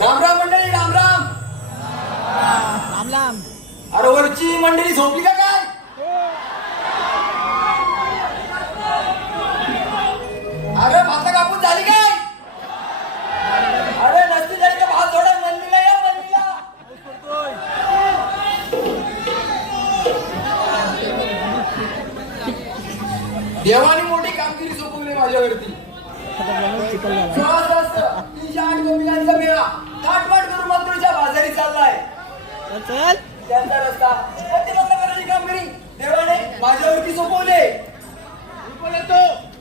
राम राम मंडळी राम राम. राम राम अरे वरची मंडळी झोपली का काय? अरे भात कापून झाली काय? अरे नसती झाली भात थोडं मंदिरा या मंदिरा देवाने मोठी कामगिरी सोपवली माझ्यावरती. चल. त्यांचा रस्ता. पतिमंत करण्याची कामगिरी. देवाने माझ्यावरती सोपवले. तो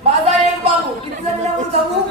माझा एक बाबू. किती जण सांगू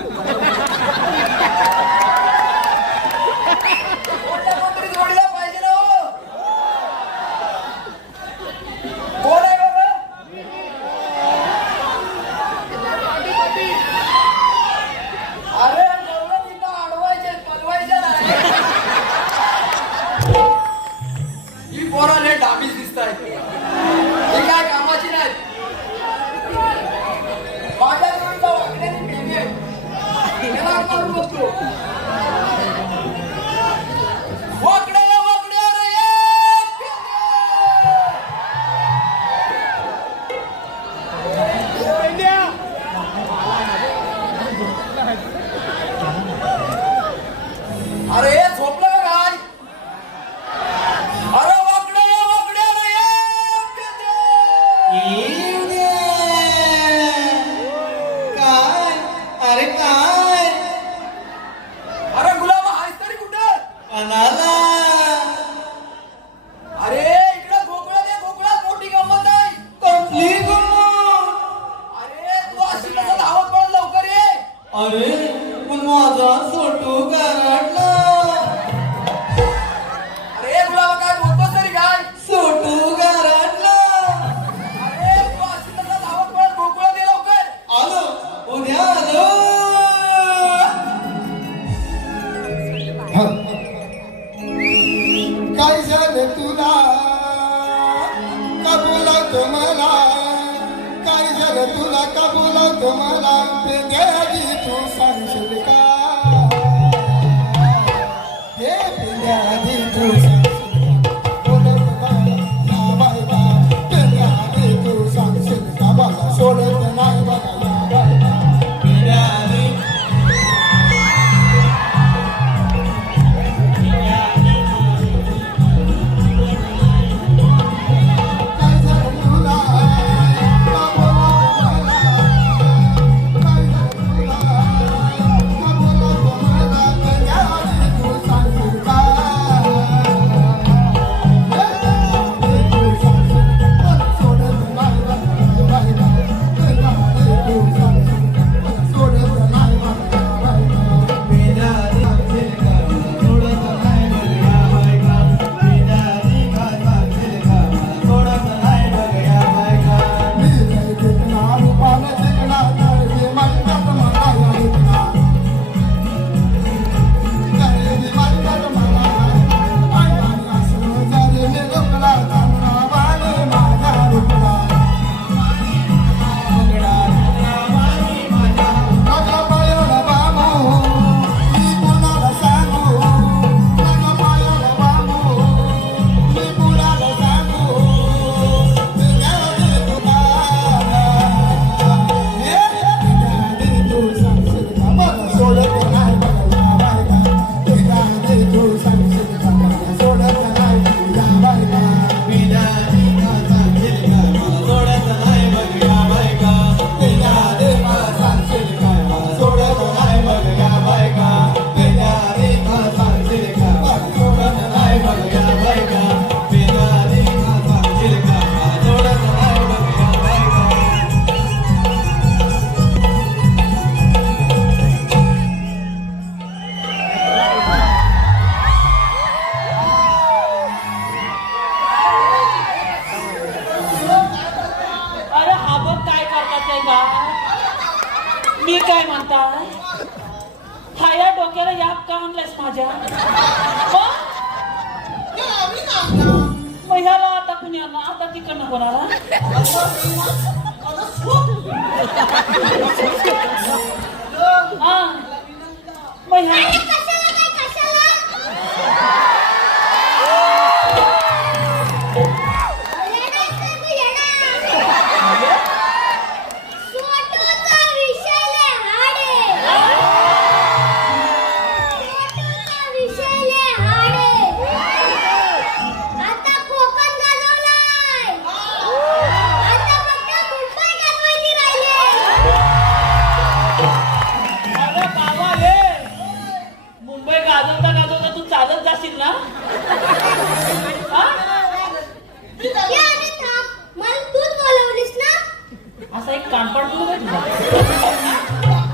असा एक कानपड तुला तुझा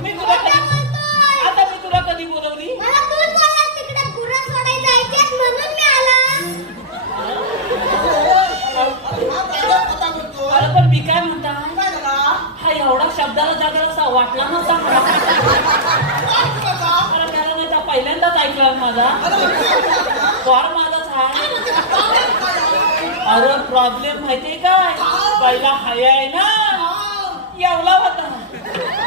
मी तुला कधी. आता मी तुला कधी बोलवली? मी आला. अरे पण मी काय म्हणता हा एवढा शब्दाला असा वाटला नव्हता मला. पहिल्यांदाच ऐकला माझा. स्वर माझाच आहे. अरे प्रॉब्लेम माहितीये काय? पहिला हाय आहे ना? एवला होता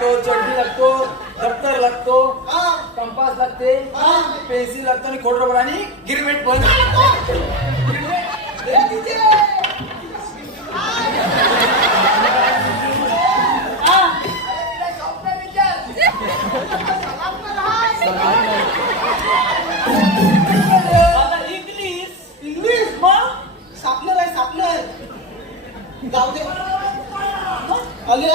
लागतो चड्डी लागतो दप्तर लागतो कंपास लागते पेन्सिल लागतो आणि खोडरबर आणि गिरमेट पण. हा? इंग्लिश इंग्लिश मग? सापनर आहे सापनर जाऊ दे. अरे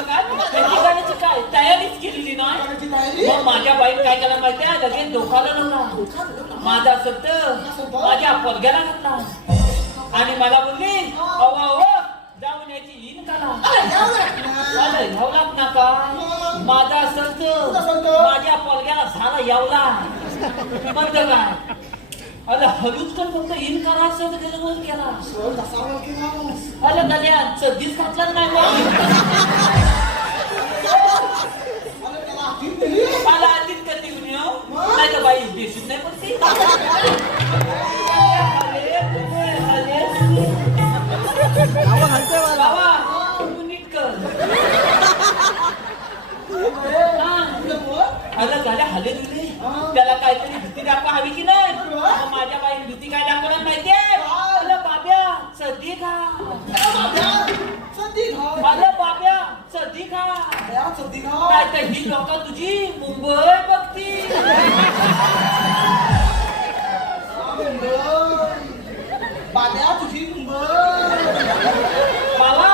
काय? काय? तयारीच केलेली नाही तयारी? मग माझ्या बाईन काय केलं माहिती आहे लगेच डोकाला लावला. माझा सत्य माझ्या पोरग्याला घातला. आणि मला बोलली अव अव जाऊन याची इन करा अरे घावलात ना. का? माझा संत माझ्या पोरग्याला झाला यावला. म्हणत काय अरे हलूच पण फक्त इन करा असं तर त्याला केला. की. अरे गड्या चड्डीच घातला नाही मला येऊ नाही तर बाई बेसून नाही अरे, कर झाल्या हले दिले त्याला काहीतरी भीती दाखवा हवी की नाही माझ्या बाई भीती काय दाखवणार माहितीये? बाब्या सदी का? सदी खा या सती घाल. काय तर ही लोक तुझी मुंबई बघती. बाल्या तुझी मुंबई. मला?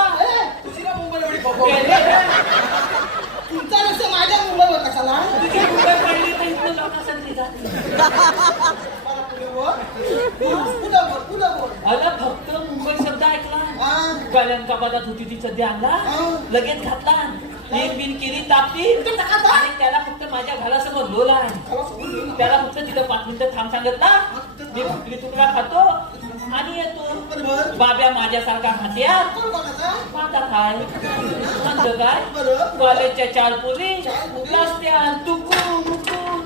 तुझी ना मुंबई एवढी बघ गेले. तुमचा नसतं माझ्या मुंबईवर कशाला तुझी मुंबई पडली तर इथलं लोकांसाठी जाते मला पुढे बोल. पुढे बोल, पुढे बोल. अरे फक्त मुंबई शब्द ऐकला हा. गळ्यान कपाटात होती ती सध्या आणला. लगेच घातला एक बिन केली तापती आणि त्याला फक्त माझ्या घरासमोर लोला आहे त्याला फक्त तिथं पाच मिनिटं थांब सांगत ना मी भाकरी तुकडा खातो. आणि येतो. बाब्या माझ्यासारखा बघायचा? माझा काय? म्हणतो काय. कॉलेजच्या चार पोरी. रस्त्या तुकू मुकू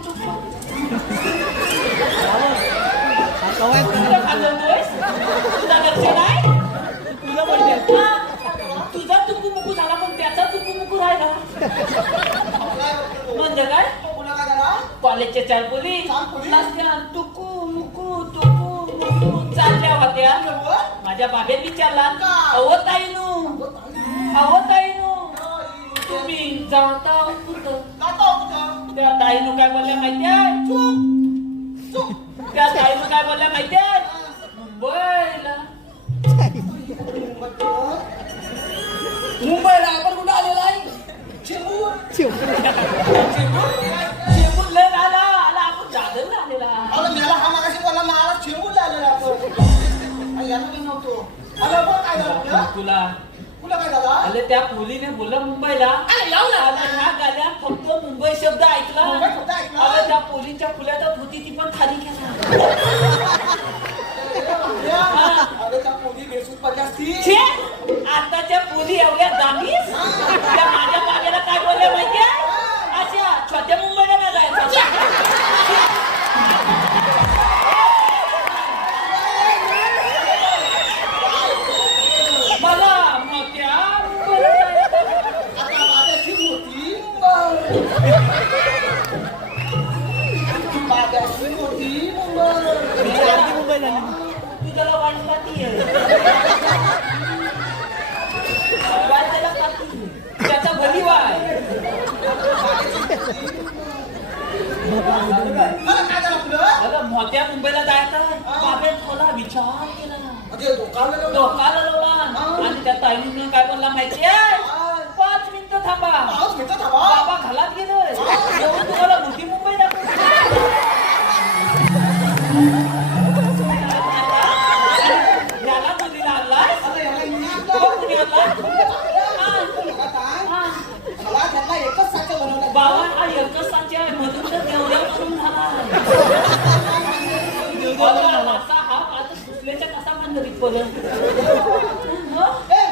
तुकू कवायत तुझं करणार म्हणजे काय पुन्हा काय झाला? कॉलेजच्या चार पोरी चार पोरी? रस्त्या तुकू मुकू तुकू मुकू चालल्या होत्या माझ्या बाबेत विचारला अहो ताईनू अहो ताईनू तुम्ही जाता कुठं जातो कुठं? त्या ताईनू काय बोलल्या माहितीये त्या ताईनू काय बोलल्या माहितीये मुंबईला मुंबईला आपण कुठं आलेला आहे आलेला अरे मला हा मागाशी बोलला मला चेंबूरला आलेला आपण आणि यांना मी नव्हतो अरे बघ काय झालं आपलं? तुला तुला काय झालं आले त्या मुलीने बोललं मुंबईला अरे लावू ना. आला ह्या फक्त मुंबई शब्द ऐकला मुंबई शब्द ऐकला. आले त्या पोलींच्या फुल्यातच होती ती पण खाली गेला अरे त्या पोरी बेसूत पाहिजे असती छे! आताच्या पुरी एवढ्या दामी त्या माझ्या बागेला काय बोलल्या माहितीये? अशा छोट्या थांबा पाच मिनिटं थांबा. बाबा घालात गेलोय येऊन तुम्हाला मोठी मुंबई दाखवतो याला मुलीला आणलाय आता याला मी तो आणलं. कुणी आणलाय? हा. मला काय? हा. मला त्यातला एकच साचा बनवला बाबा हा एकच साचे आहे म्हणून तर देवदेव करून झाला असा हा आता सुचल्याच्या कसा मांडरीत पडत ए,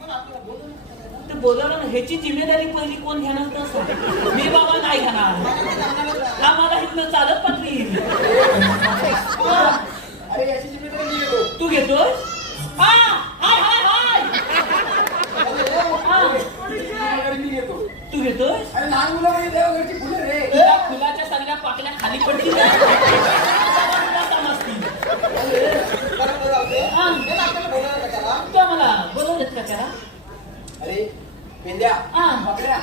पण आपल्याला बोलू नका. ते बोलवलं ना ह्याची जिम्मेदारी पहिली कोण घेणार तसं मी बाबा नाही घेणार. मला. आम्हाला इथनं चालत पाठवी. तू घेतोय हा हाय हाय हाय. अरे, हा. याची जिम्मेदारी मी घेतो. तू मुलं तुला फुलाच्या सगळ्या पाकल्या खाली पडतील. आम्हाला बोलवलेत का त्याला? अरे पेंद्या हा. बापड्या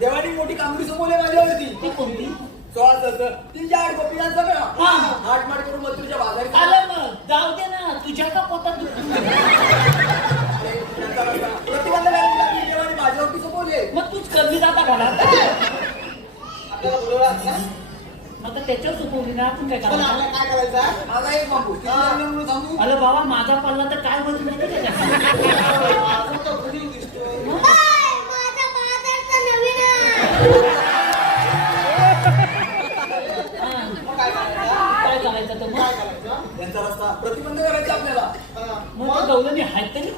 देवानी मोठी कांबडी सोपवली माझ्यावरती ती कोणती? सोळा सत्र तीनशे आठ हा. का? आठ माठ करून मथुरच्या बाजारी आलं मग. जाऊ दे ना. तुझ्या का पोटात? प्रतिबंध देवानी माझ्यावरती सोपवले. मग तूच कमी जाता घालात आपल्याला बोलवलं ना? आता त्याच्यावर सुचवली ना आपण काय करायचं आपल्याला काय करायचं? माझा एक सांगू? अरे बाबा माझा पडला तर काय माहिती का त्यांचा रस्ता. प्रतिबंध करायचा आपल्याला. हा. मग ते गवलनी हात तरी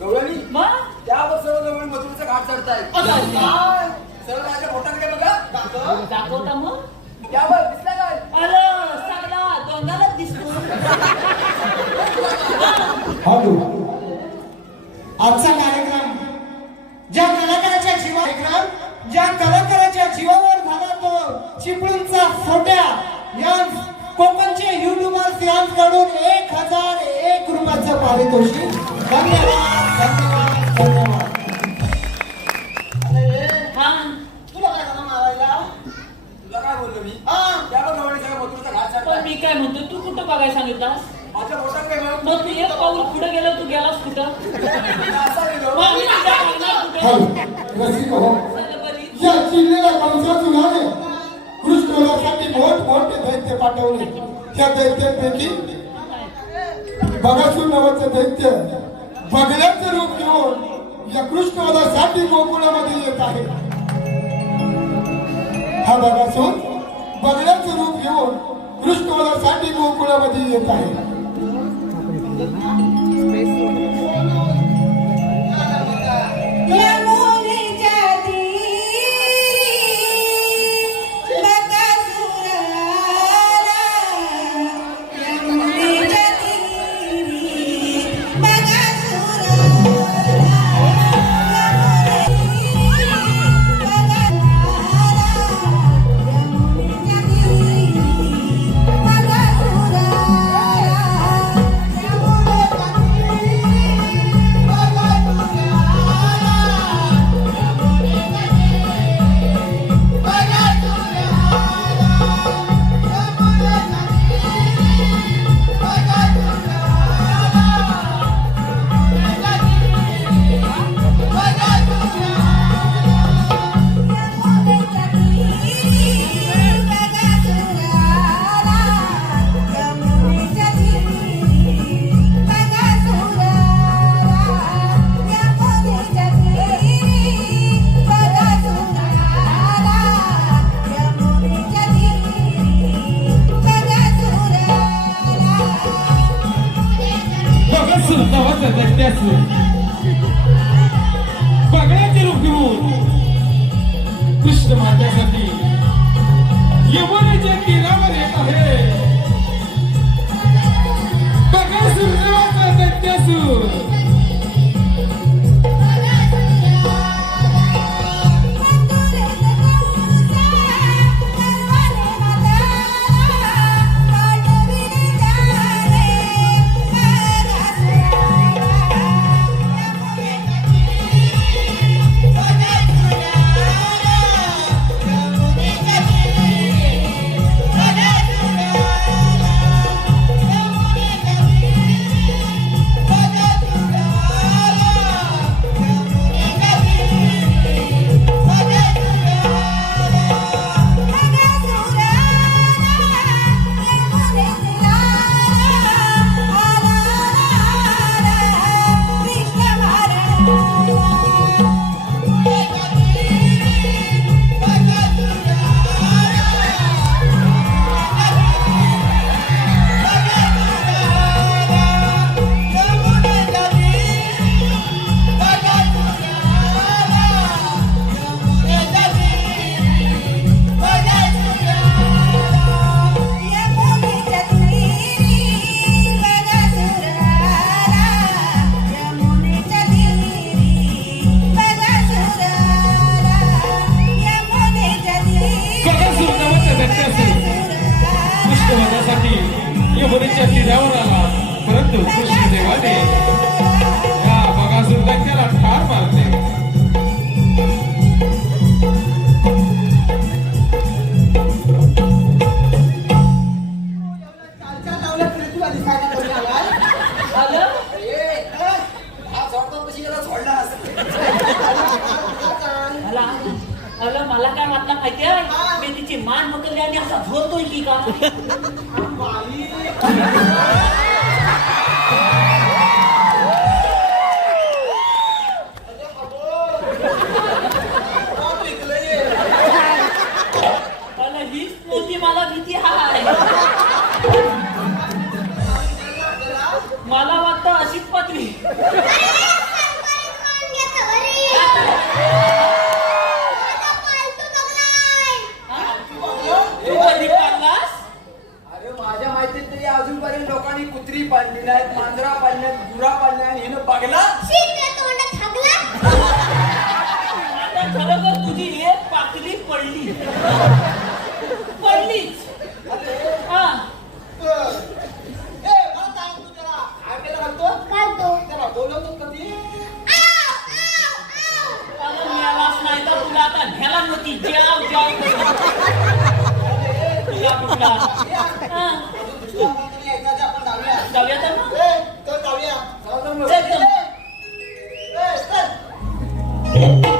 गवळणी? मग त्यावर सर्व जवळ मथुरचा घाट चढतायत. काय? सर्व माझ्या पोटाकडे बघा? दाखव. दाखवता मग? त्यावर दिसला काय? आलं सगळा दोंगालाच दिसतो. हॅलो मथुरचा घाट पण मी काय म्हणतो तू कुठं बघायला बघ मग तू एक पाऊल पुढे गेला तू गेलास कुठं? मग आम्ही तुझ्या मागणार कुठं? हो. या चिडलेल्या आले कृष्णासाठी मोठ मोठे दैत्य पाठवले. त्या दैत्यांपैकी बगासूर नावाचं दैत्य बगड्याचं रूप घेऊन या कृष्णवधासाठी गोकुळामध्ये येत आहे. हा बगासूर बगड्याचं रूप घेऊन कृष्णवधासाठी गोकुळामध्ये येत आहे. यमुनेच्या मला काय वाटलं माहितीये मी तिची मान पकडली आणि असा झोरतोय की का? तरी अजूनपर्यंत लोकांनी कुत्री पाळली नाहीत मांजरा पाळल्यात गुरा पाळल्या आणि हिनं बघला आता खरोखर तुझी एक पाकली पडली. पडलीच. हा. बोलवतो कधी? मिळालाच नाही तर तुला आता घ्यायला नव्हती. जाव जाव. तुला कुठला? जाऊया तर मग. चल जाऊया चल.